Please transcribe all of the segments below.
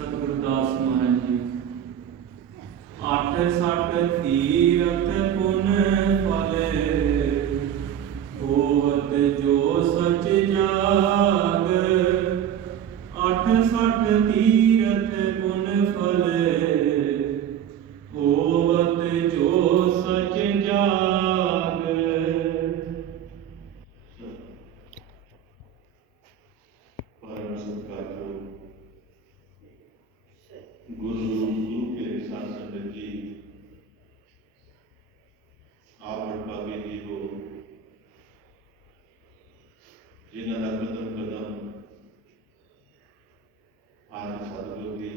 सतगुरदास महाराज जी। आठ सठ तीरथ पुन फले, होवत जो सच जाग। आठ सठ तीरथ पुन फले, होवत जो सच जाग। परम सत्कारयोग गुरु के साथ संगत जी, आप भागे जी हो जिन्होंने कदम कदम आज सतगुरु की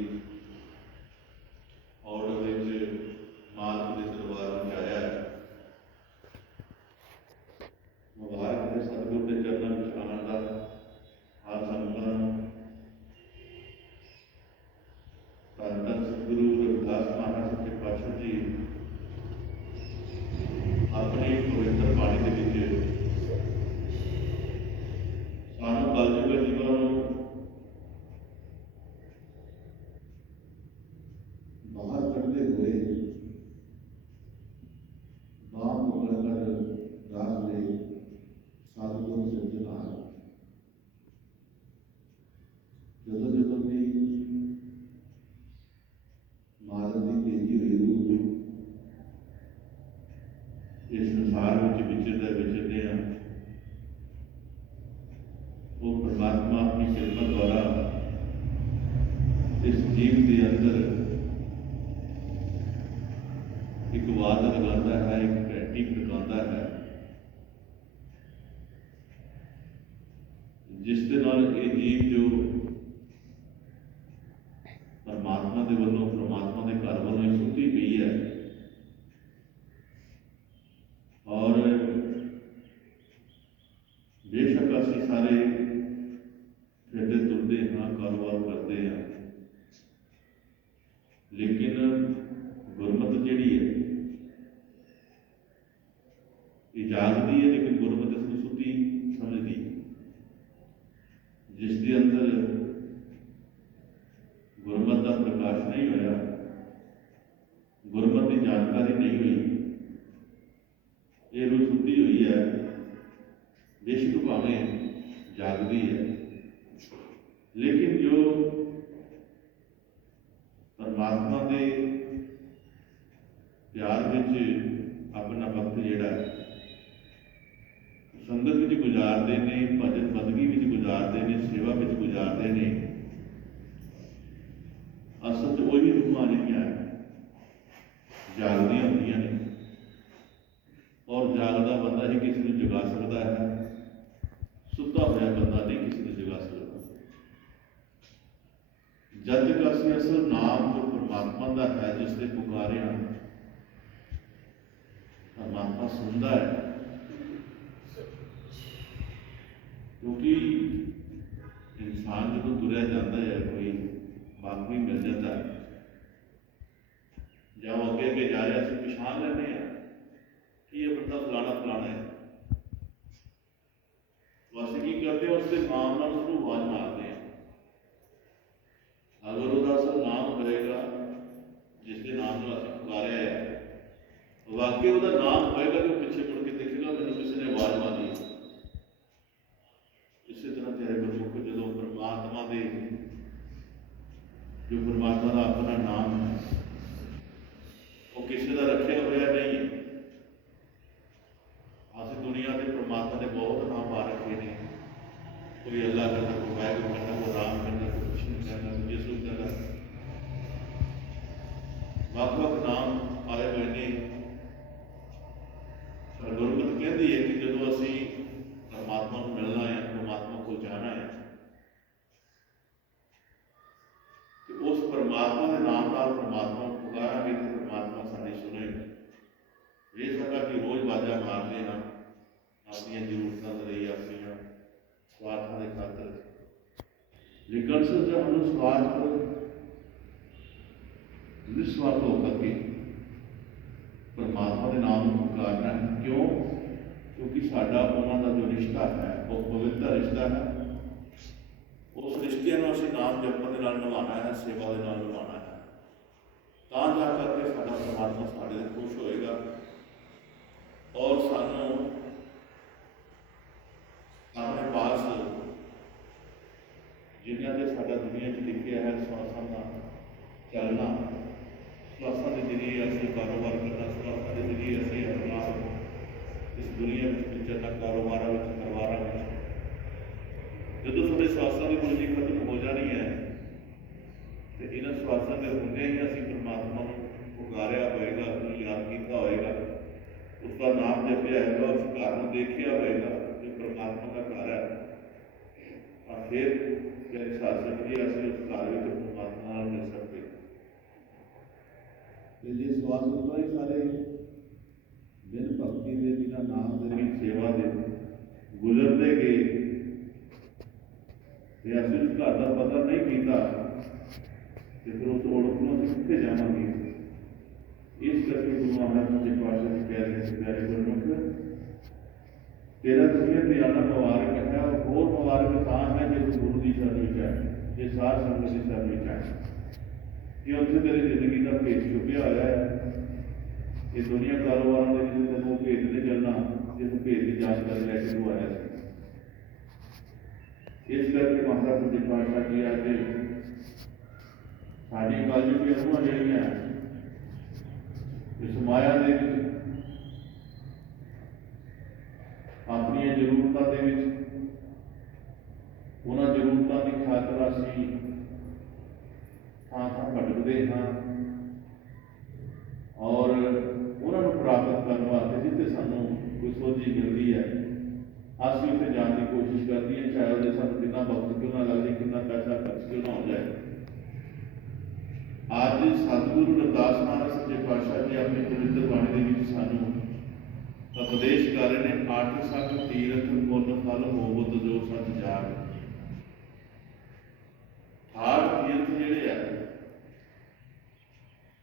औड़ मार्ग के दरबार में आया है। मुबारक है सतगुरु के चरणों में आनंद हर संगत धन धन सतगुरु रविदास महाराज सच्चे पातशाह जी अपनी पवित्र बाणी के विच सानू कलयुग जीवन बाहर कढ़ते हुए बाप पकड़कर रास ले सतगुरु सिरजनहार जदों जदों की मारन की तेजी हुई रूह इस संसार में विचरते हैं, वो परमात्मा अपनी किरपा द्वारा इस जीव के अंदर एक वाद लगाता है, एक पैटी पकाता है, जिसके नाल ये जीव जो परमात्मा के वलों परमात्मा के घर वालों सुधी पई है और बेशक असी सारे फिरते तुरते हाँ कारोबार करते हैं, लेकिन गुरमत जिहड़ी है ये जागती है, लेकिन गुरमत इसको सुधी समझती है। जिसके अंदर गुरमत का प्रकाश नहीं होया, गुरमत की जानकारी नहीं हुई, ये रूह सुधी हुई है, बेशक भावें जागती है, लेकिन जो परमात्मा के प्यार विच अपना वक्त जिहड़ा संगत विच गुजारते हैं, भजन बंदगी विच गुजारते हैं, सेवा विच गुजारते हैं, असल तो वही रूहां जिहड़ियां जागदियां होंदियां ने। और जागदा बंदा ही किसी को जगा सकता है, सुता होया बंदा नहीं किसी को जगा सकता। जब तक असीं असल नाम जो परमात्मा का है, जिससे पुकारे हैं, परमात्मा सुनता है, क्योंकि इंसान जो तुरया जाता है, कोई बाकी मिल जाता है, जब अगे अगे जा रहे असं पछाण लेने हैं कि ये बंदा फलाना फलाना है, तो असं की करते हैं, उसके नाम नाल उसको आवाज मारते हैं। अगर वह असल नाम होएगा, जिसके नाम नाल असं पुकारिया है, वाकई वह नाम होएगा, तो पिछे मुड़ के देखेगा मैंने किसी ने आवाज मारी। इस तरह तेरे गुरमुख जो परमात्मा के जो परमात्मा का अपना नाम है, वो किसी का रखा होया नहीं है। अस दुनिया के परमात्मा के बहुत नाम पा रखे हैं, कोई अल्लाह कहना, कोई वाहिगुरू कहना, कोई राम कहना, कोई कृष्ण कहना, कोई यसू कहना, वख वख नाम आए हुए ने। पर गुरमत कहती है कि जो असी परमात्मा को मिलना है, परमात्मा को जाना है, तो उस परमात्मा के नाम नाल परमात्मा को पुकारांगे तो परमात्मा साडी सुनेगा। ये सका कि रोज बाजा मारते हैं अपनी जरूरतों के लिए, अपनी स्वार्थों के खातर, लेकिन जब हम स्वार्थ निस्वार्थ होकर के परमात्मा के नाम को पुकारना है। क्यों? क्योंकि साडा उन्हां दा जो रिश्ता है वो पवित्र रिश्ता है, उस रिश्ते में असीं नाम जपण दे नाल निभाना है, सेवा दे नाल निभाना है, तां जा करके साडा परमात्मा साडे ते खुश होएगा और सानू अपने पास जिन्हां ते साडा दुनिया च लिखिया है श्वासां दा चलना, श्वासां के जरिए असीं कारोबार करना, श्वासां के जरिए असीं अपना इस दुनिया में विचरना, कारोबार परिवार में। जो साढ़े श्वासां की कुंजी खत्म हो जानी है तो इन्हां श्वासां के होंदे ही असीं परमात्मा नूं पुकारिया होएगा, उसनूं याद किया होएगा, उसका नाम जपिया होएगा, उस घर में देखिया होएगा कि परमात्मा का घर है, और फिर मेरे शासक जी असीं उस घर में परमात्मा नाल मिल सकते। जे श्वास उत्तर ही सारे दिन भक्ति के बिना नाम के सेवा दे गुजरते गए तो असीं उस घर का पता नहीं किया तो फिर उस ओढ़ को असीं कित्थे जावांगे। इस करके गुरु महाराज सच्चे पातशाह जी कह रहे थे, प्यारे गुरमुख तेरा दुनिया ते आना मुबारक है, और होर मुबारक तां है जिस गुरु की शरण विच है, जे साध संगत की शरण विच है, कि उत्थे तेरी जिंदगी का भेद छुपिया होया है। ये दुनिया कारोबार के तेन वो भेद नहीं चलना जिस भेद की जानकारी लैके तू आया। इस करके महाराज सच्चे पातशाह जी अज साडी कलयुग की अगुआं जिहड़ियां इस माया दे विच अपनी जरूरतों के उन्होंने जरूरतों की खातर असीं थां थां भटकते हाँ और उन्होंने प्राप्त करने वास्ते जिते सानू कोई सोझी मिलती है असीं उत्थे जाने की कोशिश करते हैं, चाहे वो सानू कितना वक्त क्यों ना लग जाए, कितना पैसा खर्च क्यों ना हो जाए। आज सतगुरु रविदास महाराज सच्चे पातशाह जी अपनी पवित्र बाणी के सानू उपदेश कर रहे हैं, 8 सठ तीरथ पुण्य फल होवत जो सच जाग। 8 तीरथ जिहड़े है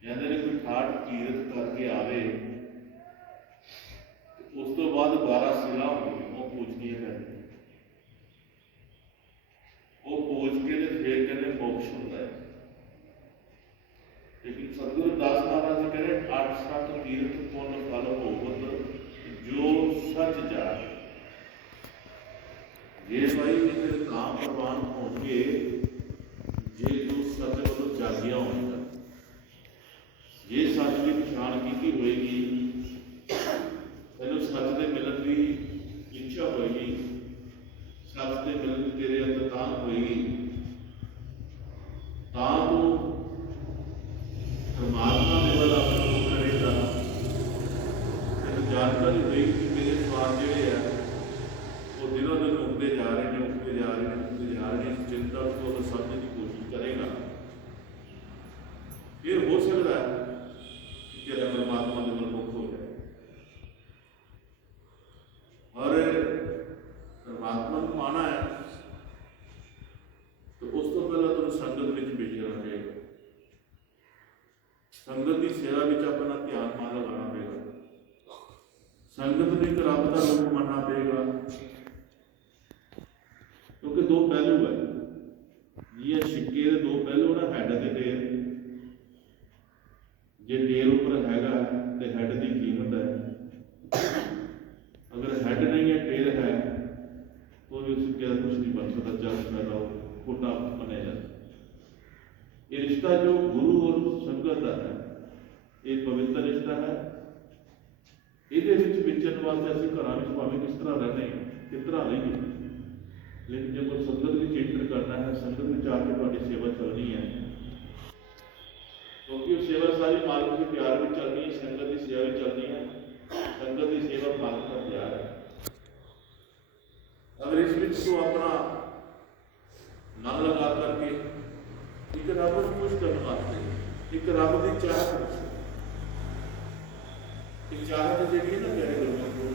कहते हैं कोई 8 तीरथ करके आवे उस तो बाद 12 सिला होंगे वो पूजनियां करनी, वो पूज के फिर कहते मोक्ष होता है। लेकिन सतगुरु रविदास महाराज जी कह रहे 8 सठ तीरथ पुण्य फल होवत जो सच जाए। ये भाई जिसे काम प्रवान होंगे जे तू सच को जागिया होगा, ये सच की पछाण की होएगी, तेन सच के मिलन की इच्छा होएगी, सच के मिलन की तेरे अंदर तान होएगी, तां तू परमात्मा के वाल अपना करेगा। जानकारी होगी कि मेरे स्वाद जोड़े है वो दिनों दिन उगते जा रहे हैं, उगते जा रहे हैं, उगते जा रहे हैं। चिंता को समझने की कोशिश करेगा, फिर हो सकता है कि तेरा परमात्मा के मन मुक्त हो जाए। और परमात्मा को माना है तो उस तो पहला तुम संगत में विचरना पड़ेगा, संगत की सेवा में अपना ध्यान मान लगाना पड़ेगा, संगत में एक रब का रूप मानना पड़ेगा, क्योंकि 2 पहलू है ये सिक्के के 2 पहलू ना, हैड के टेर। जे टेर उपर हैगा तो हैड की कीमत है, अगर हैड नहीं है टेर है तो भी उस सिक्के का कुछ नहीं बन सकता, जब पैदा हो खोटा बने जाता। ये रिश्ता जो गुरु और संगत का है ये पवित्र रिश्ता है। ये विचरण वास्ते असं घर में भावें किस तरह रहने किस तरह रहिए, लेकिन जब कोई संगत में एंटर करना है, संगत में आके थोड़ी सेवा चलनी है, क्योंकि वो सेवा सारी मालिक के प्यार में चलनी है, संगत की सेवा भी चलनी है, संगत की सेवा मालिक का प्यार है। अगर इस बीच तो अपना मन लगा करके एक रब को खुश करने वास्ते, एक रब की चाहत चाहत जी है ना प्यारे गुरु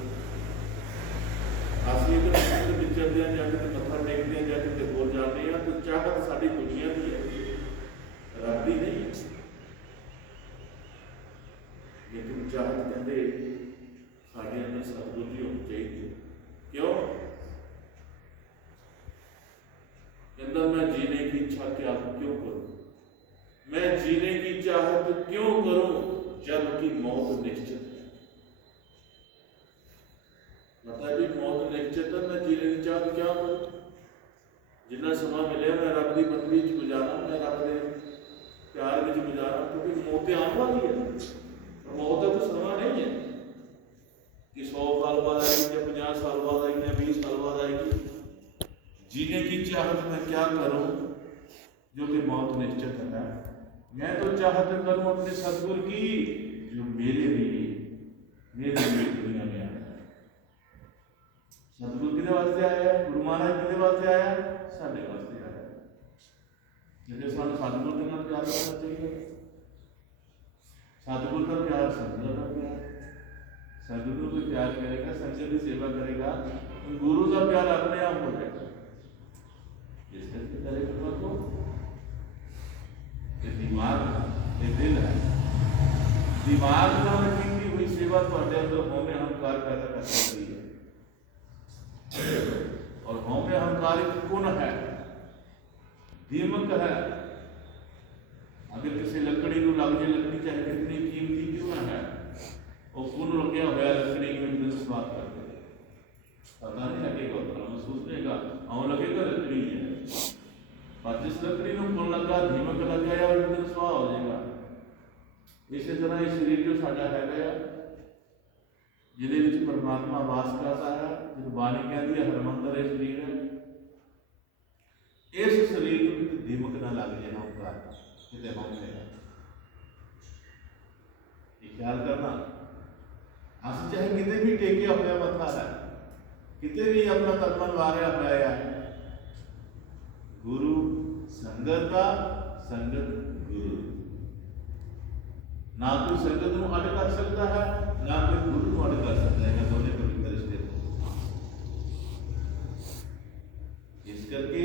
असं इधर विचरते हैं, जाके मत्था टेकते हैं, जाके होर जाते हैं, तो चाहत साड़ी दुनिया की है, रब की नहीं। लेकिन चाहत कहते साढ़े अंदर सतगुरु जी होनी चाहिए। क्यों कहता मैं क्या क्यों करूं, मैं जीने की चाहत क्यों करूं जबकि मौत निश्चित है। पता भी मौत निश्चित है, मैं जीने की चाहत क्या करूं। जिन्ना समा मिले मैं रब की बंदगी च गुजारा, मैं रब के प्यार में गुजारा, क्योंकि मौत आने वाली है। मौत का तो समा नहीं है कि 100 साल बाद आएगी या 50 साल बाद आएगी या 20 साल बाद आएगी। जीने की चाहत मैं क्या करूं जो कि मौत निश्चित है। मैं तो चाहत करूं अपने सतगुर की जो मेरे लिए दुनिया में आया। सतगुर किहदे वास्ते आया, गुरु महाराज किहदे वास्ते आया, साडे वास्ते आया। जिहदे सानूं सतगुर दे नाल प्यार करना चाहिए। सतगुर का प्यार संगत का प्यार, सतगुरु को प्यार करेगा, संगत की सेवा करेगा, गुरु का प्यार अपने आप हो जाएगा। इस करके करेगा तो ये दिमाग ये दिल है, दिमाग ਨਾਲ ਕੀਤੀ हुई सेवा ਤੁਹਾਡੇ अंदर हौमे अहंकार पैदा कर सकती है। और हौमे अहंकार एक गुण है, दीमक है। अगर किसी लकड़ी को लग जाए, लकड़ी चाहे कितनी कीमती क्यों ना है, वो गुण लग्या हुआ लकड़ी में दिल स्वाद कर दे, पता नहीं लगेगा, उतना महसूस नहीं होगा, और लगेगा लकड़ी है। पर जिस लकड़ी को गुण लगा, दीमक लग गया, और दिल स्वाद हो जाएगा। इसी तरह ये शरीर जो साडा है जिहदे विच परमात्मा वास करता है, जो बाणी कहती है हरमंदर ये शरीर है। इस शरीर को कितने दीमक ना लग जाए, अहंकार कितने होंगे, ये ख्याल करना। अस चाहे कितने भी टेकिया होया मथा है, कितने भी अपना तन मन वारिया होया है, गुरु संगत का संगत गुरु। ना कोई संगत को अड कर सकता है, ना कोई गुरु को अड कर सकता है। दोनों पवित्र रिश्ते इस करके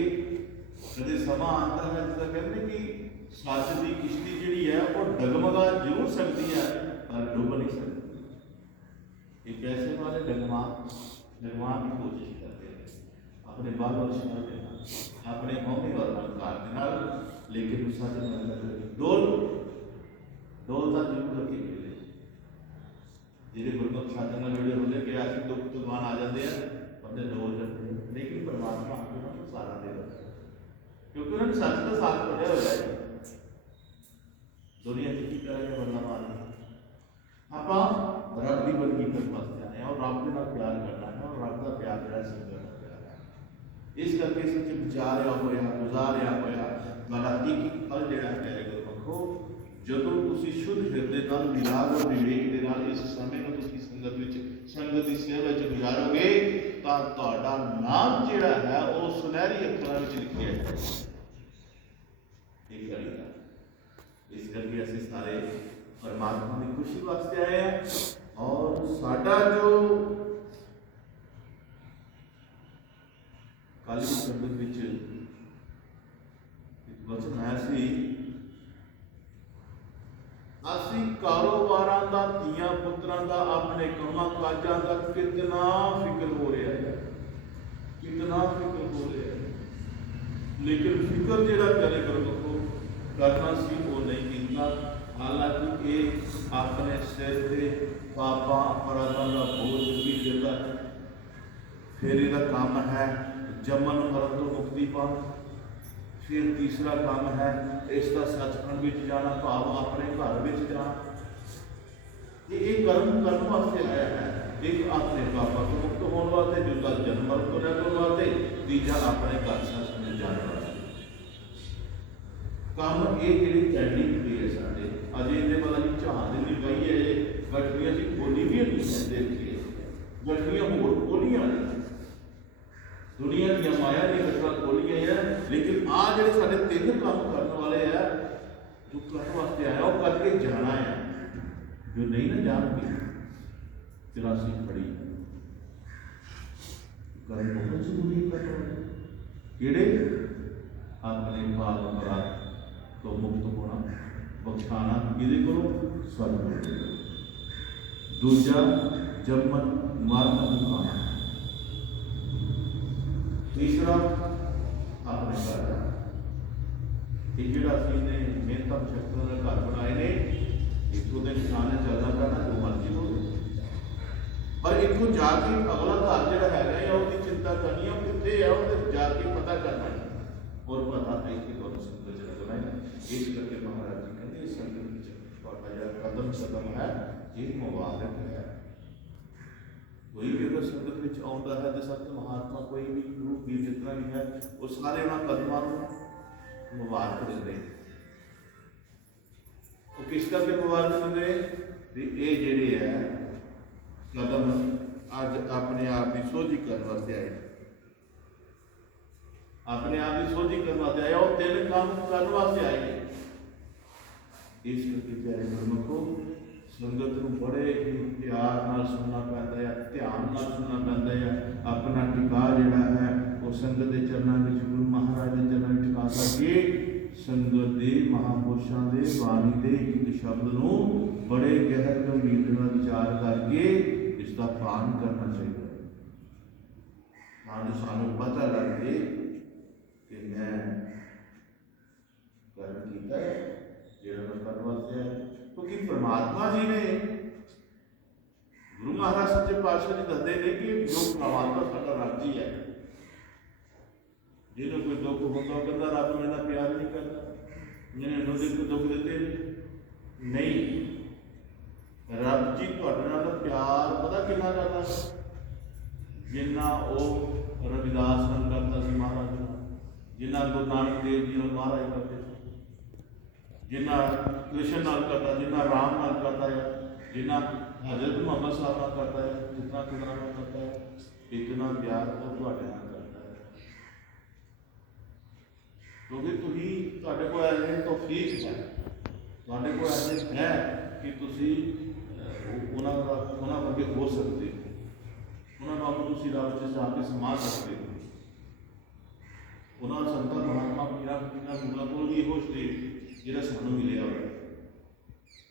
कदे समा आता है जिसका कहते कि सच की किश्ती जी है वो डगमगा जरूर सकती है पर डूब नहीं सकती। एक ऐसे वाले डगमान की कोशिश करते हैं अपने बाल और शिकार देना, अपने मौके और अहंकार के नाल, लेकिन सच में डोलता जरूर रखी मिले। जिहड़े गुरमुख साधन नाल जुड़े होंगे कि ऐसे दुख तूफान आ जाते हैं, बंदे डोल जाते हैं, लेकिन परमात्मा आके उन्होंने सहारा दे रहा है, क्योंकि उन्होंने सच का साथ पढ़िया हुआ है। दुनिया की करेंगे बंदा मारना, आप रब की बंदगी करने वास्ते आए हैं और रब के नाल प्यार करना है, और रब का प्यार जो है संगत का प्यार है। इस करके इस विच विचारिया होया गुजारिया होया तुहाडा एक फल जिहड़ा प्यारे गुरमुखो, ਜਦੋਂ ਤੁਸੀਂ शुद्ध ਹਿਰਦੇ ਨਾਲ ਵਿਰਾਗ और विवेक ਦੇ ਨਾਲ इस समय ਨੂੰ ਤੁਸੀਂ संगत की सेवा च गुजारोगे ਤਾਂ ਤੁਹਾਡਾ ਨਾਮ ਜਿਹੜਾ ਹੈ ਉਹ ਸੁਨਹਿਰੀ ਅੱਖਰਾਂ ਵਿੱਚ ਲਿਖਿਆ ਜਾਏਗਾ। ਇਹ ਕਰੀਦਾ इस करके ਅਸੀਂ सारे परमात्मा की खुशी वास्ते आए हैं। और साडा जो कल की संगत ਵਿੱਚ एक वचन आया सी, ਅਸੀਂ ਕਾਰੋਬਾਰਾਂ ਦਾ, ਧੀਆਂ ਪੁੱਤਰਾਂ ਦਾ, ਆਪਣੇ ਕੰਮਾਂ ਕਾਜਾਂ ਦਾ ਕਿਤਨਾ ਫਿਕਰ ਹੋ ਰਿਹਾ ਹੈ, ਕਿਤਨਾ ਫਿਕਰ ਹੋ ਰਿਹਾ ਹੈ, ਲੇਕਿਨ ਫਿਕਰ ਜਿਹੜਾ ਕਰੇ ਗੁਰਮੁਖੋ ਕਰਨਾ ਸੀ ਉਹ ਨਹੀਂ ਕੀਤਾ। ਹਾਲਾਂਕਿ ਇਹ ਆਪਣੇ ਸਿਰ ਤੇ ਪਾਪਾਂ ਅਪਰਾਧਾਂ ਦਾ ਬੋਝ ਵੀ ਦਿੰਦਾ ਹੈ। ਫਿਰ ਇਹਦਾ ਕੰਮ ਹੈ ਜੰਮਣ ਮਰਨ ਤੋਂ ਮੁਕਤੀ ਪਾਉਣਾ। फिर तीसरा काम है इसका सचखंड में जाना, भाव अपने घर में जाना। ये कर्म करने वास्ते आया है, एक अपने पापा को मुक्त होने वास्ते, दूसरा जन्म मरण को लेकर वास्ते, तीजा अपने घर सचखंड में जाने वास्ते। काम ये जी चैंडी हुई है साढ़े अजे ये पता नहीं झांद नहीं पई है, गठरिया की बोली भी नहीं देखी, गठरिया होर बोलियां ने, दुनिया की माया की गठरा खोलिया है। लेकिन आ जो साढ़े 3 काम करने वाले है जो करने वास्ते आया वो करके जाना है, जो नहीं ना जानते 83 खड़ी कर्म बहुत जरूरी करने वाले किहड़े अपने पाप अपराध तो मुक्त होना, बख्शाना किहदे कोलों, सतगुरु दे कोलों। दूजा जन्मन मरण मुकाना, तीसरा अपने घर जाना। धर्म शक्तियों ने घर बनाए ने, इतों के निशान चलना पैना, जो मर्जी हो, पर इतों जाके अगला घर जो है उसकी चिंता करनी है, कितने है उसे जाके पता करना है, और पता है कि तुहानूं संगत च लगना है। इस करके महाराज जी कहते संगत तुहाडा जिहड़ा कदम कदम है ये मुबारक है। कोई भी अगर संगत में आता है तो संत महात्मा कोई भी गुरु पीर जितना भी है वो सारे उन्होंने कदमों को मुबारक देते हैं। वो किस करके मुबारक देते भी ये जेडे है कदम अज अपने आप की सोझी करने वास्ते आए, अपने आप की सोझी करने वास्ते आए और तीन काम करने वास्ते आए। इस करके प्यारे गुरमुखो संगत को बड़े ही प्यार नाल सुनना पैंदा है, ध्यान नाल सुनना पैंदा है। अपना टिका जिहड़ा है वो संगत के चरणों में, गुरु महाराज के चरणों में टिका करके संगत के महापुरुषों के बाणी के एक शब्द को बड़े गहर गंभीर नाल विचार करके इसका पालन करना चाहिए, हाँ जो सानू पता लगे कि मैं कर्म किया है जो मैं करने वास्ते है। क्योंकि परमात्मा जी ने गुरु महाराज सच्चे पातशाह जी दसते हैं कि जो परमात्मा साडा राजी है, जिन्हें कोई दुख होता है कहता रब मेरा प्यार नहीं करता, जिन्हें कोई दुख देते नहीं। रब जी तुहाडे नाल प्यार पता कितना करता है, जिन्ना वो रविदास नाल करता सी महाराज नाल, जिन्ना गुरु नानक देव जी नाल महाराज करते थे, जिन्ना कृष्ण नाल करता, जिन्ना राम नाल करता है, जिन्ना हजरत मुहम्मद साहब नाल करता है, जितना खुदा नाल करता है, इतना प्यार वो तुहाडे नाल करता है। क्योंकि तुसीं तुहाडे कोल ऐसे तौफीक है, तुहाडे कोल ऐसे है कि तुसीं उन्होंने वर्गे हो सकते हो, उन्होंने तुसीं रब च जाके समा सकते हो। उन्होंने संत महात्मा पीरा फकीरां गुरुआं कोल भी इहो श्रेय जिहड़ा सानूं मिलिया होया।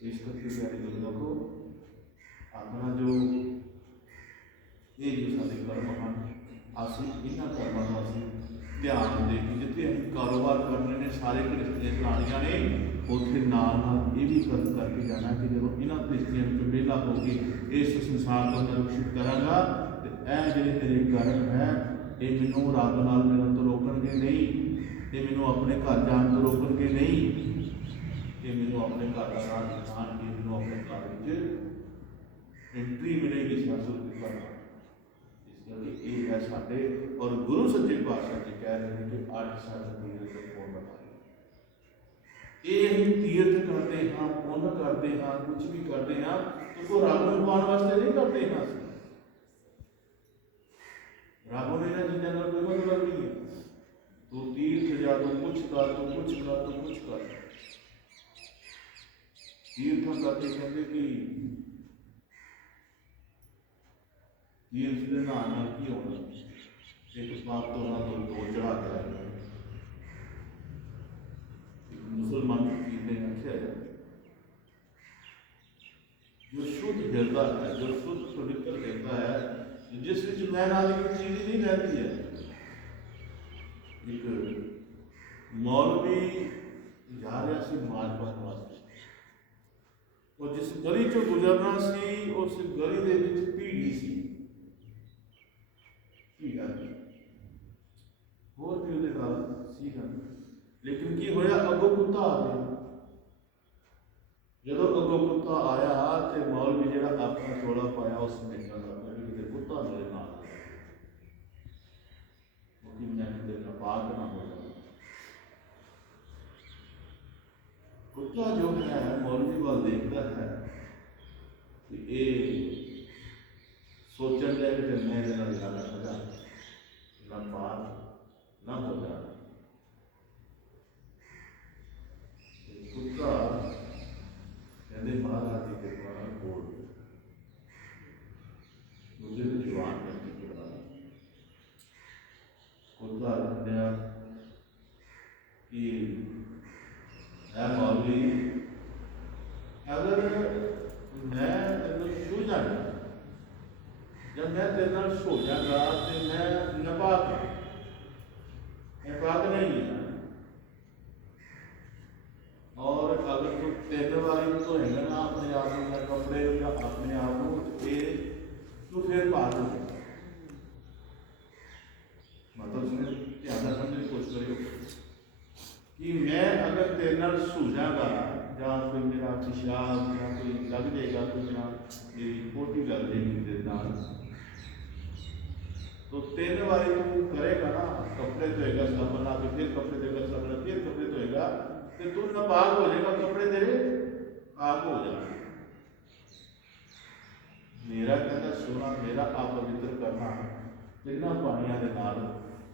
इस करके प्यारे गुरमुखो अपना जो ये जो साडे कर्म हैं असीं इन्हां कर्मां नूं असीं ध्यान दे के जिथे असीं कारोबार करने ने सारे गृहस्थियां चलाणियां ने उत्थे नाल नाल ये भी कर्म करके जाना कि जदों इन्हां गृहस्थियां विचों विहला हो के इस संसार को मैं रुखित करांगा ते ਇਹ ਜਿਹੜੇ ਮੇਰੇ कर्म है ये मैनूं रब नाल मिलण तो रोकणगे नहीं, ये मैनूं अपने घर जाण तो रोकणगे नहीं, ये मैनूं अपने घर का राह दिखाण के मैनूं अपने घर विच एंट्री मिलेगी शाश्वत करना। इस करके ये है साडे और गुरु सच्चे पातशाह जी कह रहे हैं कि 8 साल तीर्थ पुण्य पाए। ये हम तीर्थ करते हाँ, पुण्य करते हाँ, कुछ भी करते हाँ तो कोई रब नूं पाउण वास्ते नहीं करते हाँ। रब ने इन्हां चीज़ां नाल कोई मतलब नहीं है। तू तीर्थ जा, तू कुछ कर, तू कुछ कर, तू कुछ कर। तीर्थ करके कहते कि तीर्थ के नाम नाल की होना, एक पाप तो ना तो दो चढ़ा के आए। मुसलमान फकीर ने आख्या जो शुद्ध हृदय है, जो शुद्ध पवित्र हृदय है, जिस विच मैल आदि की चीज नहीं रहती है। एक मौलवी जा रहा सी मार पाने वास्ते, और जिस गली चो गुजरना सी उस गली दे विच भीड़ी सी, भीड़ा होर भी उहदे नाल सी गल, लेकिन की होया अगों कुत्ता आ गया। जदों अगों कुत्ता आया तो मौलवी जिहड़ा अपना थोड़ा पाया उस निकल कुत्ता मेरे नाल मैं नापाक ना हो जाए। कुत्ता जो है मौलवी वाल देखता है कि ये सोचन है कि मैं ज़्यादा सजा नापाक ना हो जाए। कुत्ता कहते महाराज जी के द्वारा बोल मुझे भी जवान करके जुड़ा कुत्ता रखा कि है मौलवी अगर मैं तेन छू जाना जब मैं तेरे नाल सो जागा तो मैं नापाक नहीं है, और 3 ਵਾਰੀ ਧੋਏਗਾ ਨਾ ਆਪਣੇ ਆਪ ਨੂੰ ਜਾਂ ਕੱਪੜੇ ਨੂੰ ਜਾਂ ਆਪਣੇ ਆਪ ਨੂੰ, ਇਹ ਤੂੰ ਫਿਰ ਪਾਸ ਹੋ ਜਾਏਗਾ। ਮਤਲਬ ਸੁਣੋ, ਧਿਆਨ ਨਾਲ ਸਮਝਣ ਦੀ ਕੋਸ਼ਿਸ਼ ਕਰਿਓ ਕਿ ਮੈਂ ਅਗਰ ਤੇਰੇ ਨਾਲ ਸੂਝਾਂਗਾ ਜਾਂ ਕੋਈ ਮੇਰਾ ਪਿਸ਼ਾਬ ਜਾਂ ਕੋਈ ਲੱਗ ਜਾਏਗਾ, ਕੋਈ ਮੇਰਾ ਮੇਰੀ ਪੋਟੀ ਲੱਗ ਜਾਏਗੀ ਤੇਰੇ ਨਾਲ, तो 3 बारी तू करेगा ना, कपड़े धोएगा साबुन ला के, फिर कपड़े धोएगा साबुन ला, फिर कपड़े धोएगा, तो तू नापाक हो जाएगा, कपड़े तेरे पाक हो जाएंगे। मेरा कहना सुना, मेरा अपवित्र करना तिना पानिया के नाल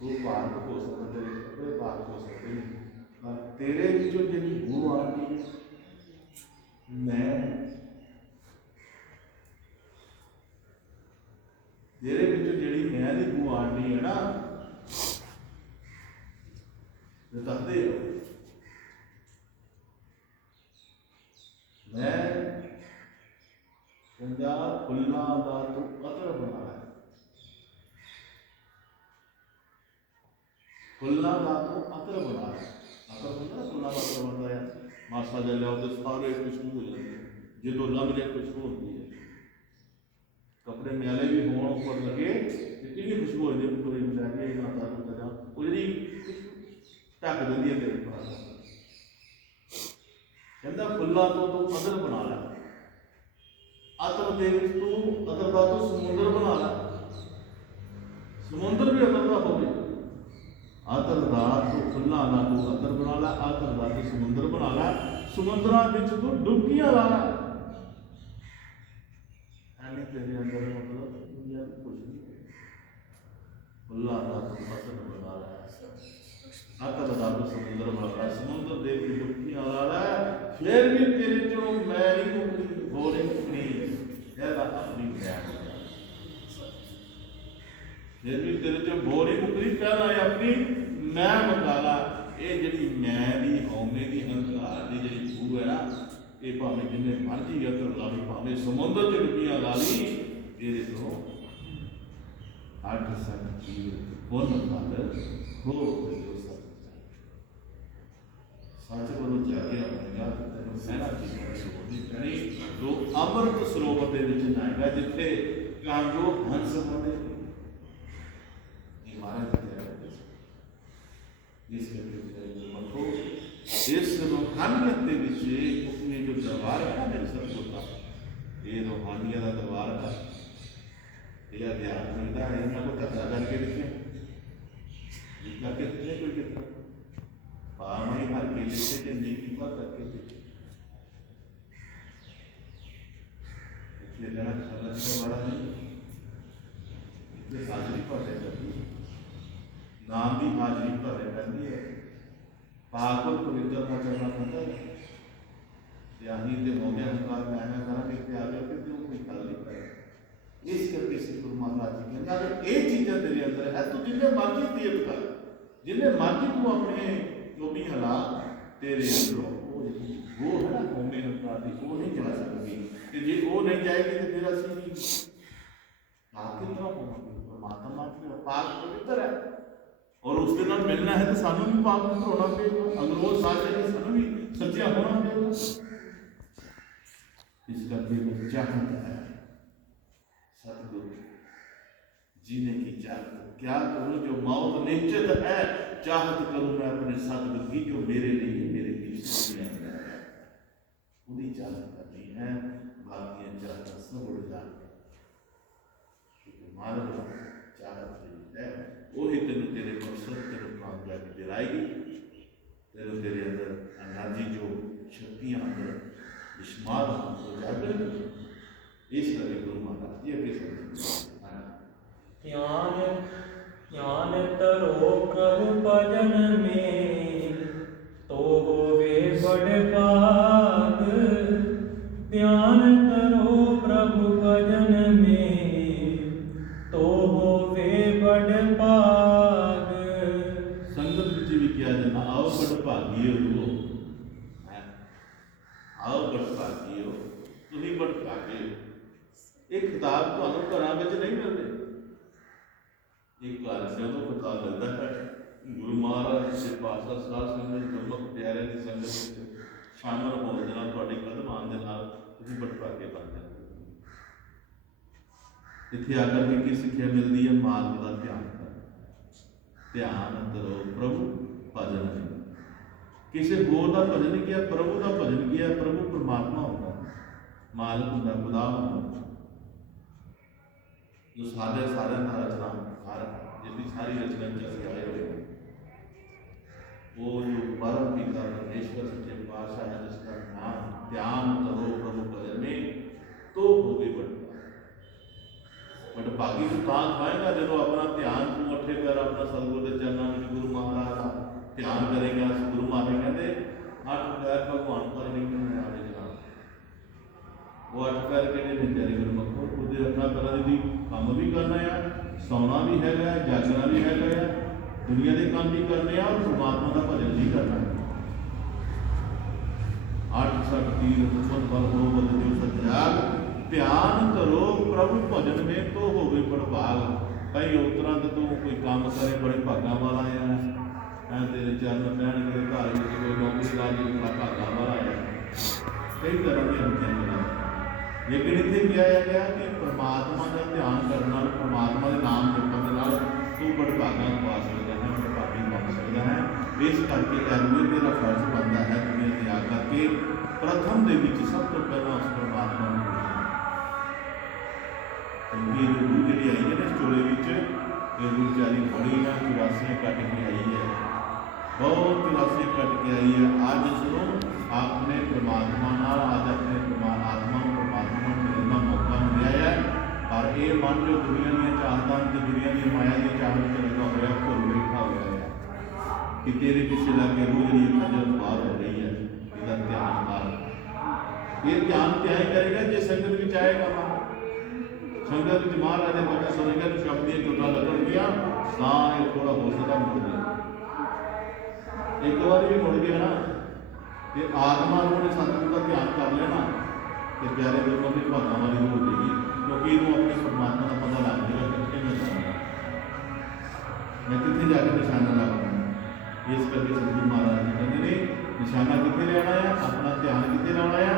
तू पाक हो सकता, तेरे कपड़े पाक हो सकते हैं। तेरे विचों जिहड़ी बू आती मैं तेरे विचों जिहड़ी मैं दी बू आनी है ना, दसदे मैं कहंदा फुल्लां दा तू अतर बना है, फुल्लां दा तू अतर बना है। अतर बंदा फुल्लां दा अतर बनता है, मासा जिहा लियाओ तो सारे खुशबू हो जाती है, जो लग जाए खुशबू होती है। कपड़े मैले भी होण उपर लगे तो कितनी खुशबू हो जाती है, पूरे लैके नाता नुता वो जी ढक देंदी है तेरे पास। कहता फुल्लां तो तू अतर बना लै, अतर दे तू अतर का तू समुंदर बना लै, समुंदर भी अतर का होवे। अतर का तू फुल्लां दा तू अतर बना लै, अतर का तू समुंदर बना लै, समुद्रां विच तू डुबकियां ला लै। तेरे अंदर मतलब दुनिया में कुछ नहीं, फुल्लां दा तू अतर बना लै, अतर का तू समुंदर बना लै, समुंदर दे विच डुबकियां ला लै, फिर भी तेरे चों मैं नहीं मुकनी, हो नहीं मुकनी, कहदा अपनी मैं फिर भी तेरे चों बो नहीं मुकनी, कहदा अपनी मैं मुका ला। ये जिहड़ी मैं दी हौमे दी हंकार दी जिहड़ी बू है ना, ये भावें जिन्ने मर्जी अतर ला ली, भावें समुंदर च डुबियां ला ली, ये तो 8 सक पुन फल हो सच बोलो जाके आएगा तेन सहना चीज़ तो अमृत सरोवर के नहाएगा जिथे कांगो हंस होते महाराज इस मखो इस रूहानियत के जो दरबार है ना मेरे सतगुर का, ये रूहानियत का दरबार है, ये अध्यात्मिकता है, इन्होंने को धक्का करके लिखे करके लिखे कोई कितना पानी भर के लिखे कि नीति पर करके लिखे इसलिए कहना खलत से बड़ा नहीं, इसलिए हाजरी पर है करती नाम भी हाजरी पर है करनी है, पागल पवित्र ना करना पड़ता है। यानी ते होने हंकार मैं करा के आ गया कि तू कोई गल नहीं करे। इस करके श्री गुरु महाराज जी कहते अगर ये चीज़ें तेरे अंदर है तो जिन्हें मर्जी तीर्थ कर, जिन्हें मर्जी तू अपने जो भी हालात तेरे अंदर वो है ना होने हंकार की वो नहीं जा सकती, कि जे वो नहीं जाएगी तो फिर असं पाप कितना होगा, परमात्मा की पाप पवित्र है और उसके नाल मिलना है तो सानू भी पाप पवित्र होना पड़ेगा, अगर वो साथ है सानू भी सच्चा होना पड़ेगा। इस करके मैं चाहता है सतगुरु जीने की चाहत क्या करूं, जो मौत निश्चित है चाहत करूं मैं अपने सतगुरु की, जो मेरे लिए मेरे पूरी चाहत करनी है, बाकी चाहत सब उड़ जाए मार चाहत है वो ही तेन तेरे मकसद तेरे कामयाबी दिलाएगी, तेरे तेरे अंदर एनर्जी जो शक्तियां अंदर विस्मार हो जाकर इस करके गुरु महाराज ये ज्ञान ज्ञान तरो प्रभु भजन में तो होवे बड़ भाग, ध्यान तरो प्रभु भजन में तो होवे बड़ भाग। संगत विच भी किया जाता आओ बड़ भागी हो, आओ बड़ भागी हो, तुम बड़ भागे हो। ये खिताब तुहानू घरां विच नहीं मिलते, एक घर जदों पता लगता है गुरु महाराज के पातशाह साध संगत गुरमुख प्यारे की संगत शामिल हो जाना, ਤੁਸੀਂ ਬਟਭਾਗੇ ਬਣ ਜਾਂਦੇ ਹੋ। ਇੱਥੇ ਆ ਕਰਕੇ ਕੀ ਸਿੱਖਿਆ ਮਿਲਦੀ ਹੈ? ਮਾਲਕ ਦਾ ਧਿਆਨ ਕਰ, ਧਿਆਨ ਕਰੋ ਪ੍ਰਭੂ ਭਜਨ ਨਹੀਂ। ਕਿਸੇ ਹੋਰ ਦਾ ਭਜਨ ਨਹੀਂ ਕਿਹਾ, ਪ੍ਰਭੂ ਦਾ ਭਜਨ ਕਿਹਾ। ਪ੍ਰਭੂ ਪਰਮਾਤਮਾ ਹੁੰਦਾ, ਮਾਲਕ ਹੁੰਦਾ, ਖੁਦਾ ਹੁੰਦਾ, ਜੋ ਸਾਡੇ ਸਾਰਿਆਂ ਦਾ ਰਚਨਾਕਾਰ, ਜਿਸਦੀ ਸਾਰੀ ਰਚਨਾ ਚ ਅਸੀਂ ਆਏ ਹੋਏ ਹਾਂ। ਉਹ ਜੋ ਪਰਮ ਪਿਤਾ ਪਰਮੇਸ਼ਵਰ ਸੱਚੇ ਪਾਤਸ਼ਾਹ ਹੈ, ਜਿਸका नाम ध्यान करो प्रभु भजन में तो होगे बटभागी तो तां खाएगा जो अपना ध्यान तू अठे पैर अपना सतगुरु के चरणों में गुरु महाराज का ध्यान करेगा। गुरु महाराज कहते अठ पैर भगवान पर निकलने वाले जनाब, वो अठ पैर के लिए प्यारे गुरु मखो खुद अठा पैर की काम भी करना है, सौना भी है, जागना भी है, दुनिया के काम भी करने और परमात्मा का भजन भी करना है। अठ सठ तीर हुकमत बल हो बल जो सत्याग, ध्यान करो प्रभु भजन में तो होवे बड़भाग। कई उतरां तो कोई काम करे बड़े भागा वाला है, तेरे चरण पैण के घर में कोई नौकरी ला दी बड़ा भागा वाला है, कई तरह की होती हैं। लेकिन इतने क्या गया कि परमात्मा का ध्यान करना, परमात्मा के नाम जपण दे नाल तू बड़भागा पा सकता है, बड़भागी बन सकता है। इस करके एलवे तेरा फर्ज बनता है दुनिया में आ करके प्रथम दे विच सब तो पहला उस परमात्मा को क्योंकि रूह जी आई है ना चोले विच, ये रूह बेचारी बड़ी ना 84 कट के आई है, बहुत 84 कट के आई है। आज सुनो आपने परमात्मा नाल आज अपने आत्मा परमात्मा मिलने का मौका मिला है, पर ये मन जो दुनिया दी चाहतां ते दुनिया की माया की चाहत च लगा होया भुल बैठा होया है कि तेरे पिछले लगे रूह जी खजल खुआर हो रही है। इसका ध्यान मार, ये ध्यान क्या ही करेगा जो संगत में आएगा। मां संगत में महाराज ने बता सुनेगा तो शब्द ये टोटा लगन गया ना, ये थोड़ा हो सकता मुड़ गया, एक बार भी मुड़ गया ना, ये आत्मा ने सतगुरु का ध्यान कर लेना तो प्यारे गुरु की भागा वाली हो जाएगी, क्योंकि इन्हों अपने परमात्मा का पता लग जाएगा कितने में जाना, मैं कितने जाकर निशाना लगाऊंगा। इस करके सतगुरु महाराज जी कहते हैं निशाना कितने लेना है, अपना ध्यान कितने लाना है,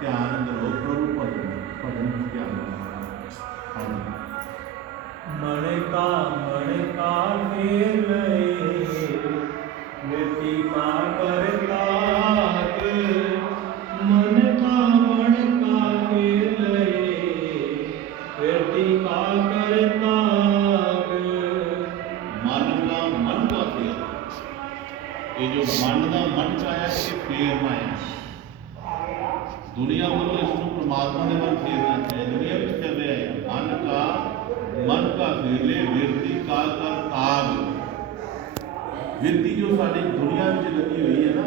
ध्यान करो प्रभु भजन, भजन ध्यान। मन का फेर लए मृति का करताक, मन का फेर लए मृति का करताक। मन का फेर, ये जो मन का मन चाया कि फेरना है दुनिया वालों, इसको परमात्मा के वाल फेरना चाहिए। दुनिया में चल रहा है मन का फेर ले विरती का कर ताग। विरती जो साड़ी दुनिया में लगी हुई है ना,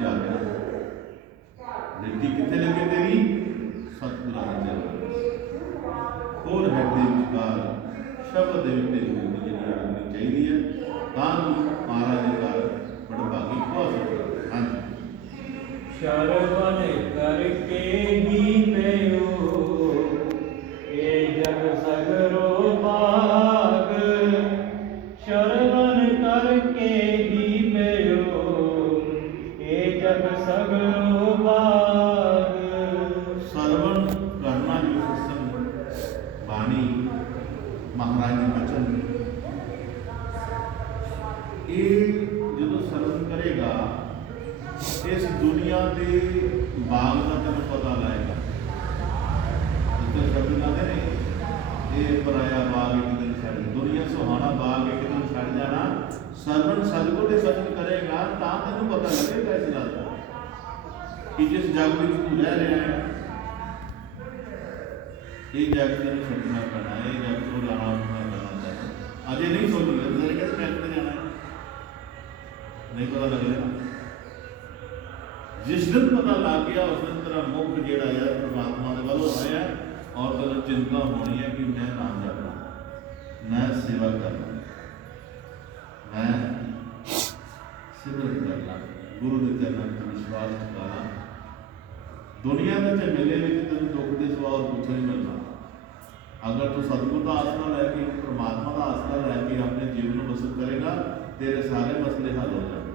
जागना विरती कितने लगे तेरी सतगुरु ने चल और है विचार शब्द दे तेरी विरती जी लगनी चाहिए है, तां महाराज जी का बड़भागी हो सकता। हाँ शरवण करके ही पयो ये जग सगरो भाग, शरवण करके ही पयो ये जग सगरो भाग। श्रवण करना जो सत्संग वाणी महाराज के वचन, ये जो श्रवण करेगा इस दुनिया के बाग का तेन पता लाएगा। शब्द कहते ने ये पराया बाग एक दिन छड़, दुनिया सुहाना बाग एक दिन छड़ जाना। श्रवण सतगुरु के वचन करेगा तो तेन पता लगेगा इस गल का कि जिस जग में तू रह रहा है ये जग तेन छड़ना पैना है, ये जग को जाना करना चाहिए। अजे नहीं सोच रहे मैं जाना है, नहीं पता लग रहा। जिस दिन पता लग गया उस दिन तेरा मुख जेड़ा है परमात्मा के वालों आया और तेन चिंता होनी है कि मैं नाम जपना, मैं सेवा करना, मैं सिमरन करना, गुरु के चरणों में विश्वास टिकाना। दुनिया के झमेले में तेन दुख के सिवा और कुछ नहीं मिलना। अगर तू सतगुरु का आसरा लैके परमात्मा का आसरा लैके अपने जीवन में बसर करेगा, तेरे सारे मसले हल हो जाएंगे।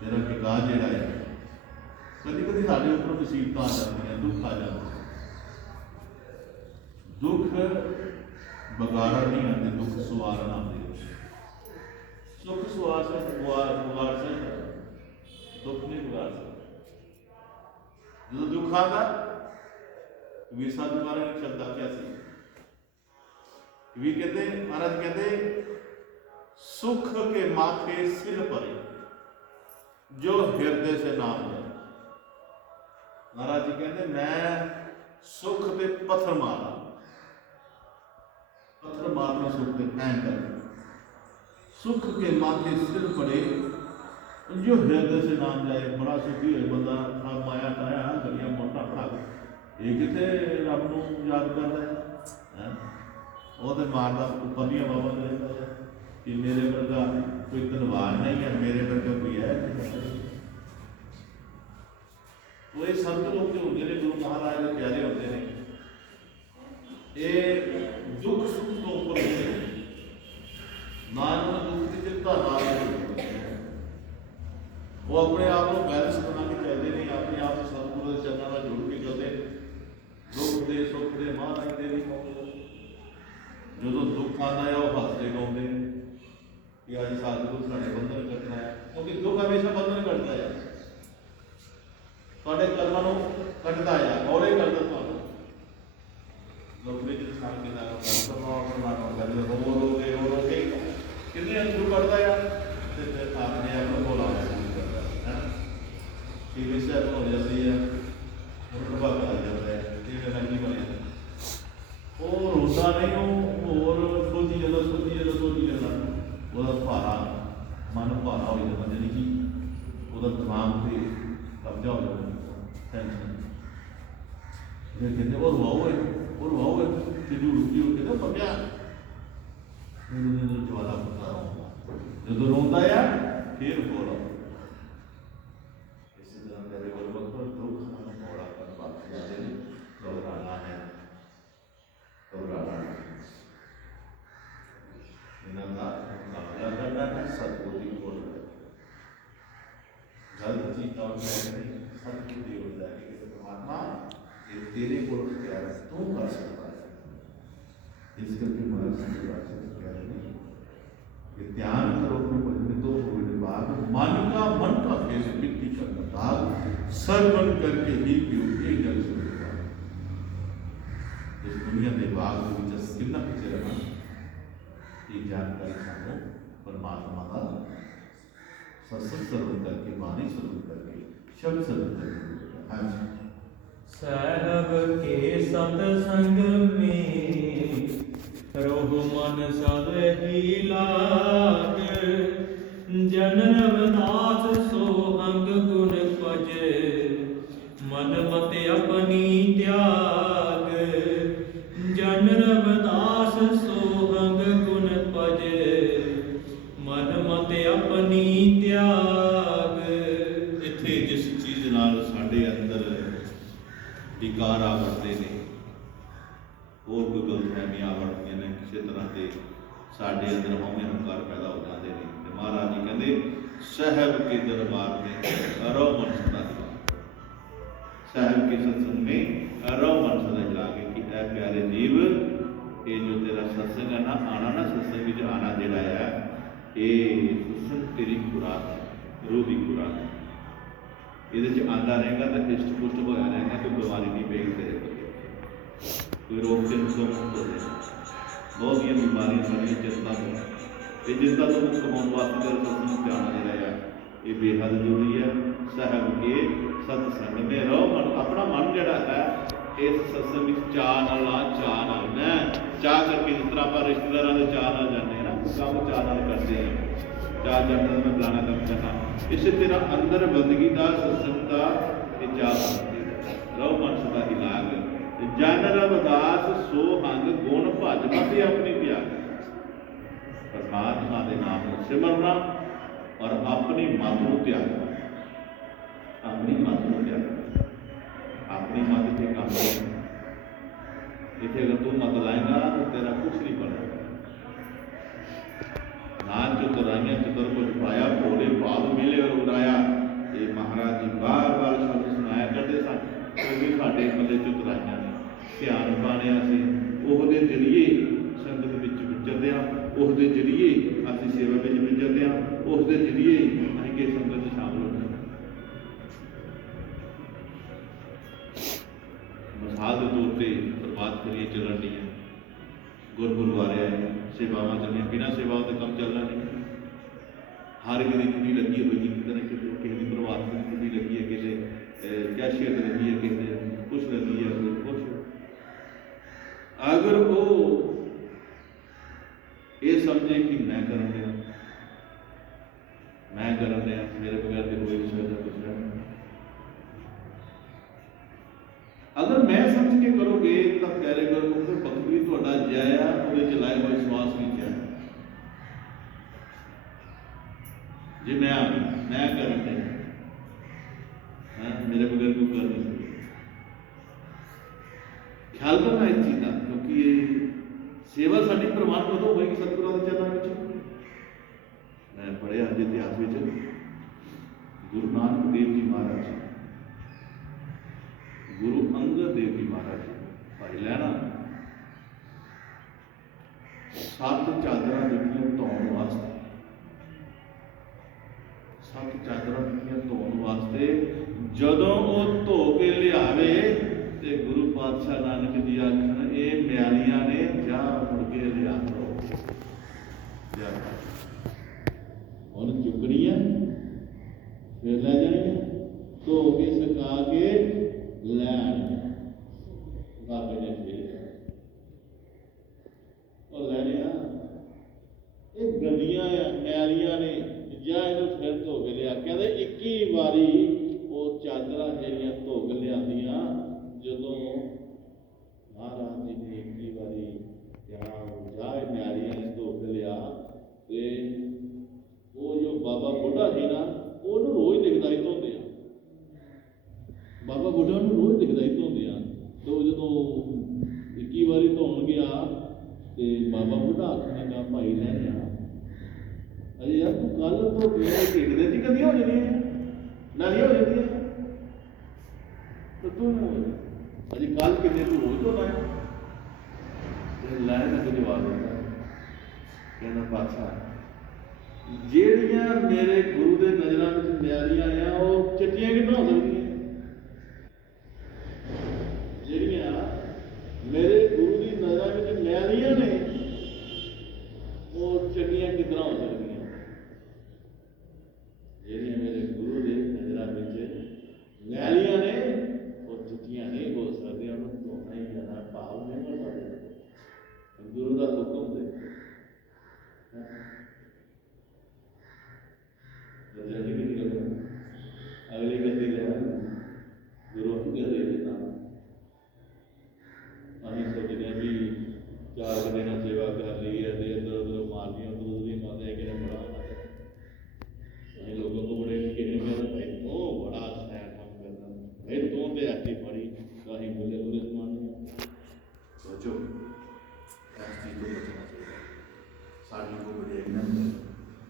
तेरा टिका जिहड़ा है कभी कभी साढ़े उपर मुसीबत आ जाती, दुख आ जाते, दुख बगाड़ा नहीं आते, दुख सवारन आते, सुख सवार बगाड़ सकता, दुख नहीं बगाड़ सकता। जो दुख आता कबीर साहब द्वारा एक शब्द आख्या सी, कबीर कहते, महाराज कहते, सुख के माथे सिर परे जो हृदय से नाम है। महाराज जी कहते, मैं सुख के पत्थर मारा, पत्थर मारना सुख के ऐं कर, सुख के माथे सिर पड़े जो हृदय से नाम जाए। बड़ा सुखी हो बंदा, आप माया ताया गलियां मोटा पड़ा ये कितने रब नूं याद करता है, वो तो मारदा उपरलियां बाबा रहता है कि मेरे वर्गा कोई धनवान नहीं है, मेरे वर्गा कोई है नहीं। तो ये संत लोग जो होंगे ने, गुरु महाराज के प्यारे होते हैं, ये दुख सुख तो ऊपर होते हैं, नानक दुख की चिंता ना करो। वो अपने आप को बैलेंस बना के चलते नहीं, अपने आप को सतगुरु के चरणों में जुड़ के चलते, दुख दे सुख दे महाराज दे नहीं पाते। जो दुख आता है वो हंसते गाँवते कि अज सतगुरु साढ़े बंधन कटना है, क्योंकि दुख हमेशा बंधन कटता है, थोड़े कर्मां नूं कटदा है, और ही करदा तुहानूं नौकरी च छाड़ के ना रो के कितने अंदर कटदा है, ते अपने आप को बोला करदा है, सीधी सेट हो जाती है, प्रभाव आ जाता है, ये नहीं बने वो रोता नहीं, और सोची जाता वो भारा मन भारा हो जाता, यानी कि वो दिमाग से कब्जा हो जाता, टेंशन कहते और वाओ तिजू रुकी हो कहते पक्या मेरे ज्वाला पता जो रोंदा है फिर बोलो। इसी तरह मेरे गुरबत पर दुख मन मोड़ा कर बात घबराना है, घबराना इन्हों का मुकाबला करना है, सतगुरु की ओर गलत चीज का नहीं, सतगुरु की ओर जाएगी कि परमात्मा ये तेरे को क्या है, तू कर सकता है। इस करके महाराज संत कह रहे हैं कि ध्यान करो अपने भजन तो विभाग, मन का भेद मिट्टी का दाग, सर्वन करके ही पियो एक जल से विभाग। इस दुनिया के बाग के कितना पीछे रहना, ये जानकारी सानू परमात्मा का सत्संग सर्वन करके, बाणी सर्वन करके, शब्द सर्वन करके। हाँ जी, साहब के सतसंग में रोह मन सद ही लाग, जन रविदास सोहंग गुण पज, मन मत अपनी त्याग। जन रविदास सोहंग गुण पज, मन मत अपनी त्याग। इत्थे जिस चीज़ नाल साडे अंदर विकार आ बढ़ते हैं, और कोई गलतफहमी आ बढ़ती ने, किसी तरह के साडे अंदर हौमे हंकार पैदा हो जाते हैं, तो महाराज जी कहते साहब के दरबार में रो मन सदा हिला, साहब के सत्संग में रो मन सदा हिला के कि ऐ प्यारे जीव, ये जो तेरा सत्संग है ना, आना ना सत्संग में आना जोड़ा है, ये सत्संग तेरी खुराक है, रूह की खुराक है। ये आता रहेगा तो हिस्ट पुष्ट होया रहेगा, कोई बीमारी नहीं पेगी तेरे को, कोई रोग चिंता तो मुक्त हो जाएगा। बहुत ही बीमारियां सारी चिंता तो, ये चिंता तो मुक्त होने वास्ते तेरे सत्संग से आना जोड़ा है, ये बेहद जरूरी है। साहब के सत्संग में रहो, मन अपना मन जोड़ा है इस सत्संग में चाह नाल मैं चाह करके, जिस तरह आप रिश्तेदारों के चाह नाल जाते हैं ना, काम चाह नाल करते हैं, चाह जाते मैं फलाना काम करना, इसे तेरा अंदर बंदगी का सत्संग का चाह रहो मन सदा हिलाग। जन रविदास सो हंग गुण भज मत अपनी त्याग। परमात्मा के नाम को सिमरना और अपनी मत को त्यागना, अपनी मत को त्यागना, अपनी मत से काम करना। इतने अगर तू मत लाएगा तो तेरा कुछ नहीं बनेगा। नान चतुराइयां चतुर कुछ पाया, भोले भाव मिले और उड़ाया, उसके जरिए ही ਅਸੀਂ ਕਿ ਸੰਗਤ 'ਚ ਸ਼ਾਮਲ ਹੋਣਾ। ਮਿਸਾਲ ਦੇ ਤੌਰ 'ਤੇ ਪ੍ਰਭਾਤ ਫੇਰੀਆਂ ਚੱਲਣ ਡੀਆਂ, ਗੁਰਦੁਆਰੇ ਆਏ, ਸੇਵਾਵਾਂ ਚੱਲੀਆਂ, ਬਿਨਾਂ ਸੇਵਾਵਾਂ ਦਾ ਕੰਮ ਚੱਲਣਾ ਨਹੀਂ। ਹਰ ਇੱਕ ਦੀ ਡਿਊਟੀ ਲੱਗੀ ਹੋਈ, ਕਿਤੇ ਨਾ ਕਿਤੇ ਕਿਸੇ ਦੀ ਪ੍ਰਭਾਤ ਦੀ ਡਿਊਟੀ ਲੱਗੀ ਹੈ, ਕਿਸੇ ਕੈਸ਼ੀਅਰ ਦੀ ਲੱਗੀ ਹੈ, ਕਿਸੇ ਕੁਛ ਲੱਗੀ ਹੈ, ਕੋਈ ਕੁਛ। ਅਗਰ ਉਹ ਇਹ ਸਮਝੇ ਕਿ ਮੈਂ ਕਰਨ ਡਿਆ, ਮੈਂ ਕਰਨ ਡਿਆ, ਮੇਰੇ ਬਗੈਰ ਤੇ ਕੋਈ ਨਹੀਂ ਸਕਦਾ ਕੁਛ ਰਹਿਣਾ। ਅਗਰ ਮੈਂ ਸਮਝ ਕੇ ਕਰੋਗੇ ਤਾਂ ਪਿਆਰੇ ਗੁਰੂ ਕਿ ਬਖਸ਼ੀ ਤੁਹਾਡਾ ਜੈ ਆ, ਉਹਦੇ ਚ ਲਾਏ ਹੋਏ ਸਵਾਸ ਵੀ ਜੈ। ਜੇ ਮੈਂ ਕਰਨ ਡਿਆ, ਮੇਰੇ ਬਗੈਰ ਕੋਈ ਕਰ ਨਹੀਂ ਸਕਦਾ। ਖਿਆਲ ਕਰਨਾ ਇਸ ਚੀਜ਼ ਦਾ, ਕਿਉਂਕਿ ਇਹ ਸੇਵਾ ਸਾਡੀ ਪ੍ਰਵਾਨ ਕਦੋਂ ਹੋਏਗੀ? ਸਤਿਗੁਰਾਂ ਦੇ ਚਰਨਾਂ ਵਿੱਚ। ਮੈਂ ਪੜ੍ਹਿਆ ਅੱਜ ਇਤਿਹਾਸ ਵਿੱਚ, ਗੁਰੂ ਨਾਨਕ ਦੇਵ ਜੀ ਮਹਾਰਾਜ, ਗੁਰੂ ਅੰਗਦ ਦੇਵ ਜੀ ਮਹਾਰਾਜ, ਭਾਈ ਲਹਿਣਾ 7 ਚਾਦਰਾਂ ਦਿੱਤੀਆਂ ਧੋਣ ਵਾਸਤੇ, 7 ਚਾਦਰਾਂ ਦਿੱਤੀਆਂ ਧੋਣ ਵਾਸਤੇ। ਜਦੋਂ ਉਹ ਧੋ ਕੇ ਲਿਆਵੇ ਤੇ ਗੁਰੂ ਪਾਤਸ਼ਾਹ ਨਾਨਕ ਜੀ ਆਖਣ, ਇਹ ਮਿਆਲੀਆਂ ਨੇ, ਜਾ ਮੁੜ ਕੇ ਲਿਆ ਕਰੋ। ਹੁਣ ਚੁੱਕਣੀਆਂ ਫਿਰ ਲੈ ਜਾਣੀਆਂ, ਧੋ ਕੇ ਸੁਕਾ ਕੇ ਲੈ ਆਣੀਆਂ। ਬਾਬੇ ਨੇ ਫਿਰ ਉਹ ਲੈ ਲਿਆ, ਇਹ ਗੰਦੀਆਂ ਆ, ਮੈਲੀਆਂ ਨੇ, ਜਾਂ ਇਹਨੂੰ ਫਿਰ ਧੋ ਕੇ ਲਿਆ। ਕਹਿੰਦੇ 21 ਵਾਰੀ ਉਹ ਚਾਦਰਾਂ ਜਿਹੜੀਆਂ ਧੋ ਕੇ ਲਿਆਂਦੀਆਂ, ਜਦੋਂ ਮਹਾਰਾਜ ਜੀ ਨੇ 21 ਵਾਰੀ ਕਿਹਾ ਜਾ ਇਹ ਮੈਲੀਆਂ ਨੇ ਧੋ ਕੇ ਲਿਆ, ਤੇ ਉਹ ਜੋ ਬਾਬਾ ਬੁੱਢਾ ਸੀ ਨਾ, ਉਹਨੂੰ ਰੋਜ਼ ਦਿਖਦਾ ਹੀ ਧੋਂਦੇ ਆ। ਬਾਬਾ ਬੁੱਢਾ ਨੂੰ ਰੋਜ਼ ਦਿਖਦਾ ਹੀ ਧੋਂਦੇ ਆ। ਤੇ ਉਹ ਜਦੋਂ 21 ਵਾਰੀ ਧੋਣ ਗਿਆ ਤੇ ਬਾਬਾ ਬੁੱਢਾ ਆਖਣ ਲੱਗਾ, ਭਾਈ ਲੈਣਿਆ, ਅਜੇ ਯਾਰ ਤੂੰ ਕੱਲ ਧੋ ਕੇ ਢਿੱਡ ਚ ਕਦੀਆਂ ਹੋ ਜਾਂਦੀਆਂ, ਨਾਲੀਆਂ ਹੋ ਜਾਂਦੀਆਂ, ਤੇ ਤੂੰ ਅਜੇ ਕੱਲ ਕਿੰਨੇ ਤੂੰ ਰੋਜ਼ ਧੋਣਾ ਹੈ? ਤੇ ਲੈ ਨਾ ਕੋਈ ਜਵਾਬ ਦਿੰਦਾ, ਕਹਿੰਦਾ ਪਾਤਸ਼ਾਹ ਜਿਹੜੀਆਂ ਮੇਰੇ ਗੁਰੂ ਦੇ ਨਜ਼ਰਾਂ ਵਿੱਚ ਮਿਆਲੀਆਂ ਆ, ਉਹ ਚਿੱਟੀਆਂ ਕਿੱਦਾਂ ਹੋ ਸਕਦੀਆਂ? ਜਿਹੜੀਆਂ ਮੇਰੇ ਗੁਰੂ ਦੀ ਨਜ਼ਰਾਂ ਵਿੱਚ ਮਿਆਲੀਆਂ ਨੇ, ਉਹ ਚੰਗੀਆਂ ਕਿੱਦਾਂ ਹੋ ਸਕਦੀਆਂ? ਜਿਹੜੀਆਂ ਮੇਰੇ ਗੁਰੂ ਦੇ ਨਜ਼ਰਾਂ ਵਿੱਚ ਮੈਲੀਆਂ ਨੇ, ਉਹ ਚਿੱਟੀਆਂ ਨਹੀਂ ਹੋ ਸਕਦੀਆਂ। ਉਹਨੂੰ ਧੋਣਾ ਹੀ ਜਾਣਾ, ਭਾਵ ਨਹੀਂ ਹੋ ਸਕਦੇ। ਗੁਰੂ ਦਾ ਹੁਕਮ ਦੇ ਅਗਲੀ ਗੱਦੀ ਲੈ ਗੁਰੂ ਅੰਗਦ ਦੇਵ ਜੀ ਨਾਲ। ਅਸੀਂ ਸੋਚਦੇ ਹਾਂ ਵੀ 4 ਦਿਨ ਸੇਵਾ ਕਰ ਲਈ ਹੈ, ਤੇ ਇੱਧਰ ਉੱਧਰ ਮਾਰਦੀਆਂ, ਦੂਰ ਵੀ ਮਾਰਦੇ ਕਿ ਬੜਾ ਅਸੀਂ ਲੋਕਾਂ को बड़े कहने में भाई तो बड़ा अच्छा काम करना, भाई तो ऐसी बड़ी कहीं बोले बोले मान। सोचो इस चीज़ को बचना चाहिए। साड़ी को बड़ी अज्ञान,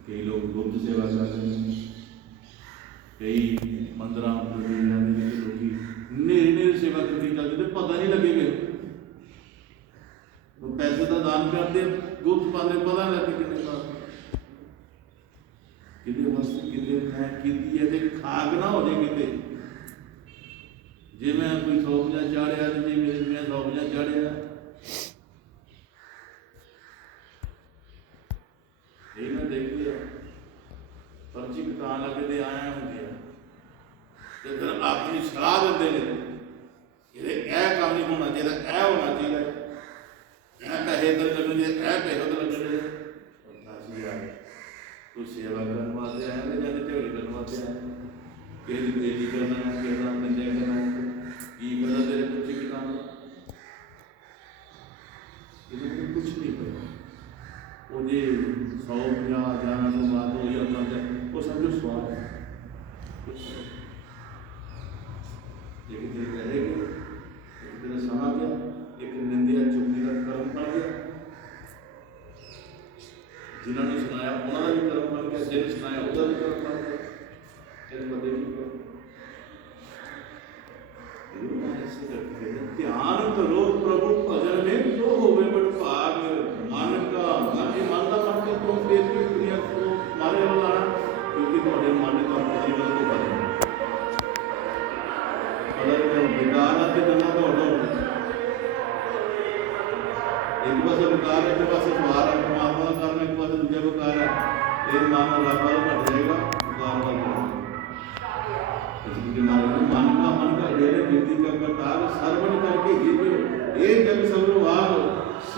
कई लोग गुप्त सेवा कर रहे हैं, कई मंदिर लोग नेरी सेवा करनी चलते, तो पता नहीं लगेगा। तो पैसे का दान करते गुप्त पाते, पता नहीं लगते कितने का कितने वास्ते कितने मैं की है, खाक ना हो जाए कितने। जे मैं कोई 100 चाढ़िया, तो जे मेरे मैं 100 चाढ़िया, यही मैं देख लिया पर्ची कटान लगे तो आया होंगे, तो फिर अपनी सलाह देते हैं ये काम नहीं होना चाहिए, यह होना चाहिए, पैसे इधर लगने, पैसे उधर लगने। तू सेवा करने वास्ते आया तो जाते झगड़े करने वास्ते आया, किसी बेटी करना, किसी कंजे करना, की पता तेरे बच्चे की काम कुछ नहीं पता। वो जे 100-50 जाना तो बात हो या अपना वो समझो स्वाद है। एक दिन रहेगी, एक दिन समा गया, एक निंदिया चुगली का कर्म पड़ गया, जिन्होंने सुनाया उन्होंने भी कर्म बन गया, जिन्हें सुनाया उसका भी कर्म बन गया। पता नहीं ध्यान करो प्रभु भजन में, तो होवे बड़ भाग। मन का मन का मन के तुम देश की दुनिया को मारे वाला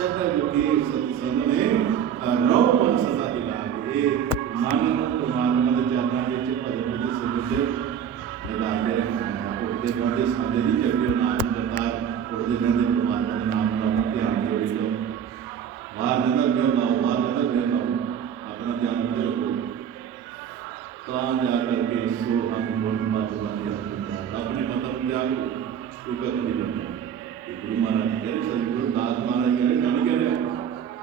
ਸਹਿਬ ਕੇ ਸਤਸੰਗ ਨੇ ਰੋ ਮਨ ਸਦਾ ਹਿਲਾਵੇ। ਇਹ ਮਨ ਨੂੰ ਪਰਮਾਤਮਾ ਦੇ ਚਰਨਾਂ ਵਿੱਚ ਭਜਨ ਵਿੱਚ ਸਿਮਰਤ ਲਗਾ ਕੇ ਰੱਖਣਾ। ਉੱਠਦੇ ਬੈਠਦੇ ਸਾਡੇ ਦੀ ਜਪਿਓ ਨਾਮ ਕਰਤਾਰ, ਉੱਠਦੇ ਬੈਠਦੇ ਪਰਮਾਤਮਾ ਦੇ ਨਾਮ ਨੂੰ ਆਪਣਾ ਧਿਆਨ ਜੋੜੀ ਲਓ। ਬਾਹਰ ਨਜ਼ਰ ਕਿਉਂ ਲਾਓ, ਬਾਹਰ ਨਜ਼ਰ ਕਿਉਂ ਲਾਓ, ਆਪਣਾ ਧਿਆਨ ਉੱਤੇ ਰੱਖੋ। ਤਾਂ ਜਾ ਕਰਕੇ ਸੋ ਹਮ ਗੁਣ ਮਤ ਬੰਦੇ ਆਪਣੇ ਮਤਲਬ ਤਿਆਗੋ, ਕੋਈ ਕੱਖ ਨਹੀਂ ਕਰਨਾ। ਗੁਰੂ ਮਹਾਰਾਜ ਜੀ ਕਹਿੰਦੇ, ਸਤਿਗੁਰੂ ਦਾਸ ਮਹਾਰਾਜ ਕਹਿੰਦੇ, ਮੈਂ ਨਹੀਂ ਕਹਿ ਰਿਹਾ।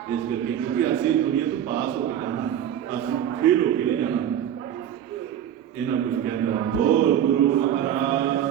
ਇਸ ਕਰਕੇ ਕਿਉਂਕਿ ਅਸੀਂ ਦੁਨੀਆ ਤੋਂ ਪਾਸ ਹੋ ਕੇ ਜਾਣਾ, ਅਸੀਂ ਫੇਲ ਹੋ ਕੇ ਨਹੀਂ ਜਾਣਾ। ਇਹਨਾਂ ਕੁਝ ਕਹਿੰਦਾ। ਬੋਲ ਗੁਰੂ ਮਹਾਰਾਜ